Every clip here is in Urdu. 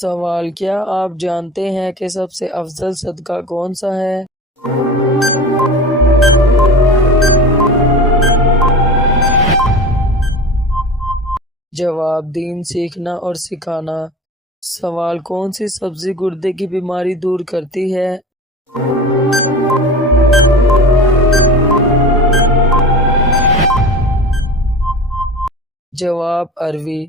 سوال: کیا آپ جانتے ہیں کہ سب سے افضل صدقہ کون سا ہے؟ جواب: دین سیکھنا اور سکھانا۔ سوال: کون سی سبزی گردے کی بیماری دور کرتی ہے؟ جواب: اروی۔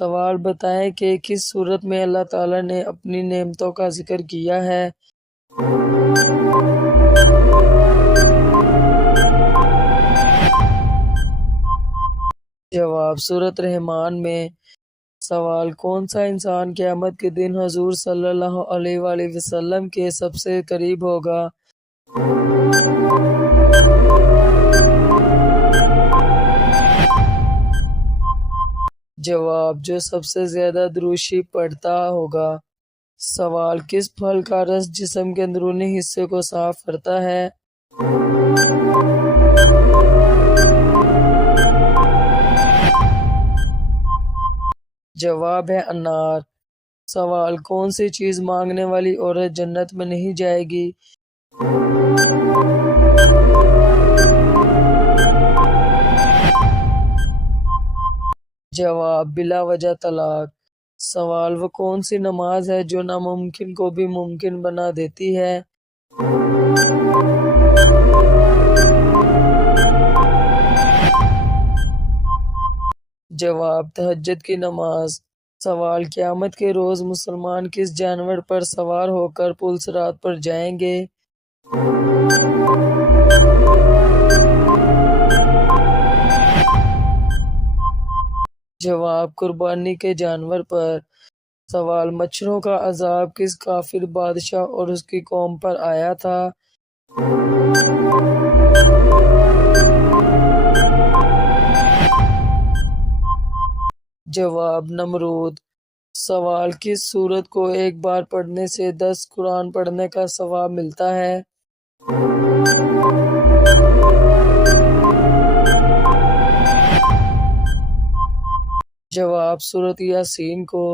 سوال: بتائیں کہ کس صورت میں اللہ تعالیٰ نے اپنی نعمتوں کا ذکر کیا ہے؟ جواب: سورۃ رحمان میں۔ سوال: کون سا انسان قیامت کے دن حضور صلی اللہ علیہ وآلہ وسلم کے سب سے قریب ہوگا؟ جواب: جو سب سے زیادہ درود شریف پڑھتا ہوگا۔ سوال: کس پھل کا رس جسم کے اندرونی حصے کو صاف کرتا ہے؟ جواب ہے انار۔ سوال: کون سی چیز مانگنے والی عورت جنت میں نہیں جائے گی؟ جواب: بلا وجہ طلاق۔ سوال: وہ کون سی نماز ہے جو ناممکن کو بھی ممکن بنا دیتی ہے؟ جواب: تہجد کی نماز۔ سوال: قیامت کے روز مسلمان کس جانور پر سوار ہو کر پل صراط پر جائیں گے؟ جواب: قربانی کے جانور پر۔ سوال: مچھروں کا عذاب کس کافر بادشاہ اور اس کی قوم پر آیا تھا؟ جواب: نمرود۔ سوال: کس سورت کو ایک بار پڑھنے سے 10 قرآن پڑھنے کا ثواب ملتا ہے؟ جواب: سورۃ یاسین کو۔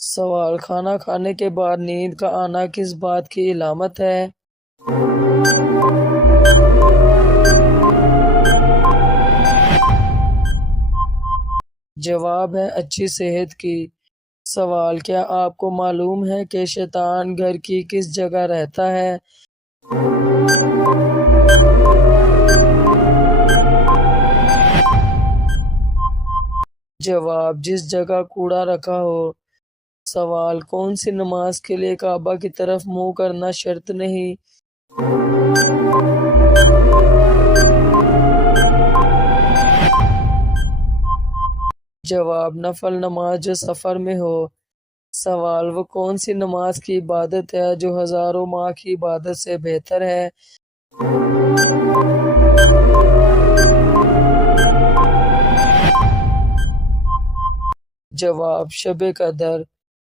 سوال: کھانا کھانے کے بعد نیند کا آنا کس بات کی علامت ہے؟ جواب ہے اچھی صحت کی۔ سوال: کیا آپ کو معلوم ہے کہ شیطان گھر کی کس جگہ رہتا ہے؟ جواب: جس جگہ کوڑا رکھا ہو۔ سوال: کون سی نماز کے لیے کعبہ کی طرف منہ کرنا شرط نہیں؟ جواب: نفل نماز جو سفر میں ہو۔ سوال: وہ کون سی نماز کی عبادت ہے جو ہزاروں ماہ کی عبادت سے بہتر ہے؟ جواب: شب قدر۔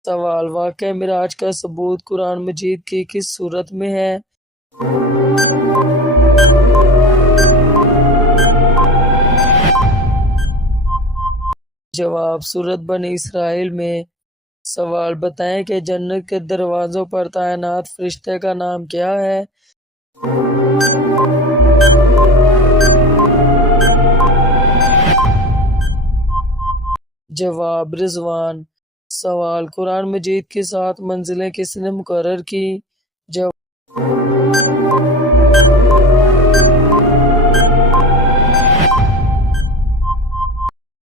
سوال: واقعہ معراج کا ثبوت قرآن مجید کی کس سورت میں ہے؟ جواب: سورۃ بنی اسرائیل میں۔ سوال: بتائیں کہ جنت کے دروازوں پر تعینات فرشتے کا نام کیا ہے؟ جواب: رضوان۔ سوال: قرآن مجید کی 7 منزلیں کس نے مقرر کی؟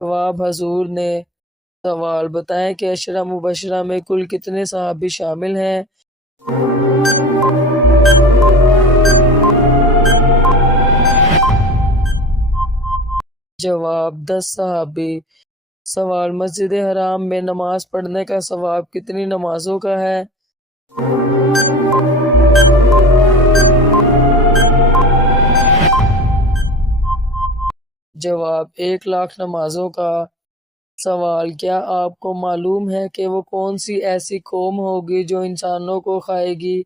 جواب: حضور نے۔ سوال: بتائیں کہ عشرہ مبشرہ میں کل کتنے صحابی شامل ہیں؟ جواب: 10 صحابی۔ سوال: مسجد حرام میں نماز پڑھنے کا ثواب کتنی نمازوں کا ہے؟ جواب: 1,00,000 نمازوں کا۔ سوال: کیا آپ کو معلوم ہے کہ وہ کون سی ایسی قوم ہوگی جو انسانوں کو کھائے گی؟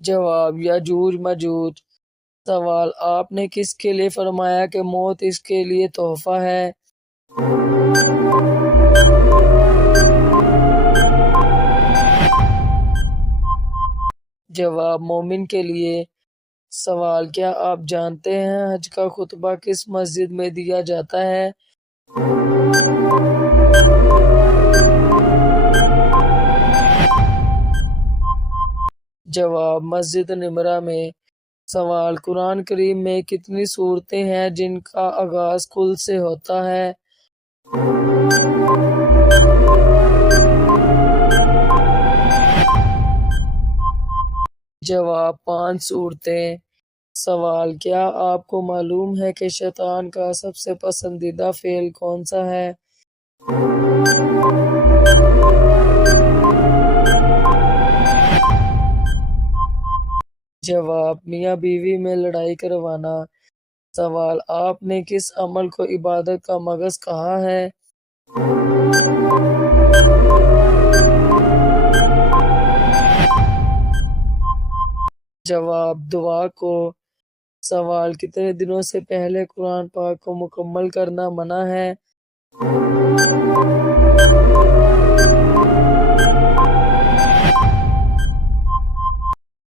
جواب: یاجوج ماجوج۔ سوال: آپ نے کس کے لیے فرمایا کہ موت اس کے لیے تحفہ ہے؟ جواب: مومن کے لیے۔ سوال: کیا آپ جانتے ہیں حج کا خطبہ کس مسجد میں دیا جاتا ہے؟ جواب: مسجد نمرہ میں۔ سوال: قرآن کریم میں کتنی سورتیں ہیں جن کا آغاز قل سے ہوتا ہے؟ جواب: 5 سورتیں۔ سوال: کیا آپ کو معلوم ہے کہ شیطان کا سب سے پسندیدہ فعل کون سا ہے؟ جواب: میاں بیوی میں لڑائی کروانا۔ سوال: آپ نے کس عمل کو عبادت کا مغز کہا ہے؟ جواب: دعا کو۔ سوال: کتنے دنوں سے پہلے قرآن پاک کو مکمل کرنا منع ہے؟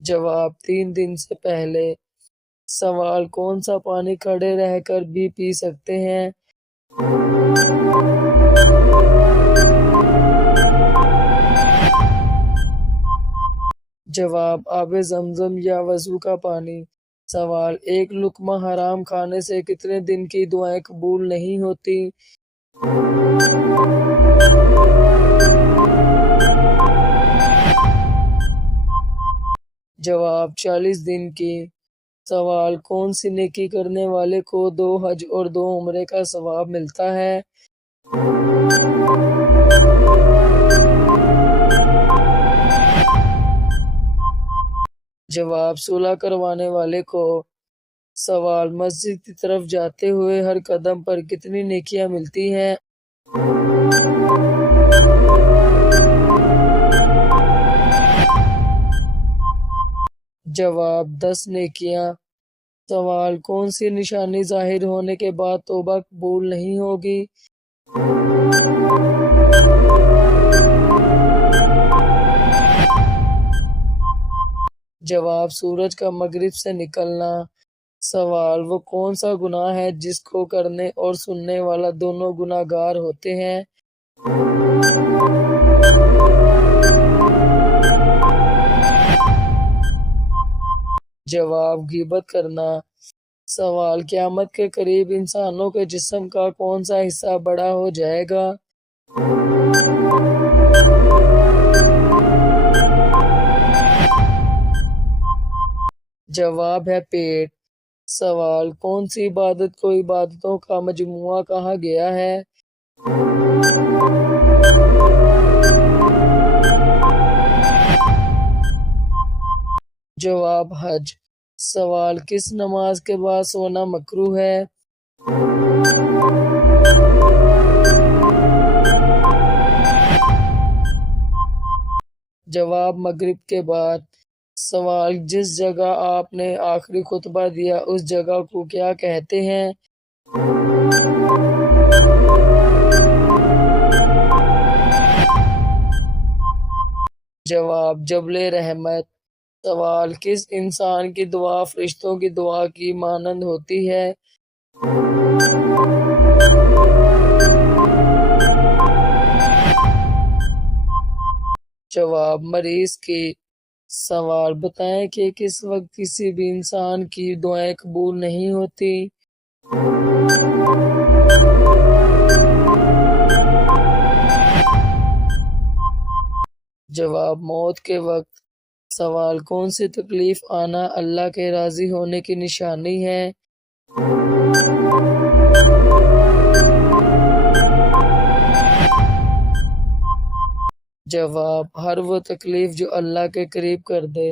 جواب: 3 دن سے پہلے۔ سوال: کون سا پانی کھڑے رہ کر بھی پی سکتے ہیں؟ جواب: آب زمزم یا وضو کا پانی۔ سوال: ایک لقمہ حرام کھانے سے کتنے دن کی دعائیں قبول نہیں ہوتی؟ جواب: 40 دن کی۔ سوال: کون سی نیکی کرنے والے کو 2 حج اور 2 عمرے کا ثواب ملتا ہے؟ جواب: صلح کروانے والے کو۔ سوال: مسجد کی طرف جاتے ہوئے ہر قدم پر کتنی نیکیاں ملتی ہیں؟ جواب: 10 نیکیاں۔ سوال: کون سی نشانی ظاہر ہونے کے بعد توبہ قبول نہیں ہوگی؟ جواب: سورج کا مغرب سے نکلنا۔ سوال: وہ کون سا گناہ ہے جس کو کرنے اور سننے والا دونوں گناہ گار ہوتے ہیں؟ جواب: غیبت کرنا۔ سوال: قیامت کے قریب انسانوں کے جسم کا کون سا حصہ بڑا ہو جائے گا؟ جواب ہے پیٹ۔ سوال: کون سی عبادت کو عبادتوں کا مجموعہ کہا گیا ہے؟ جواب: حج۔ سوال: کس نماز کے بعد سونا مکروہ ہے؟ جواب: مغرب کے بعد۔ سوال: جس جگہ آپ نے آخری خطبہ دیا اس جگہ کو کیا کہتے ہیں؟ جواب: جبل رحمت۔ سوال: کس انسان کی دعا فرشتوں کی دعا کی مانند ہوتی ہے؟ جواب: مریض کی۔ سوال: بتائیں کہ کس وقت کسی بھی انسان کی دعائیں قبول نہیں ہوتی؟ جواب: موت کے وقت۔ سوال: کون سی تکلیف آنا اللہ کے راضی ہونے کی نشانی ہے؟ جواب: ہر وہ تکلیف جو اللہ کے قریب کر دے۔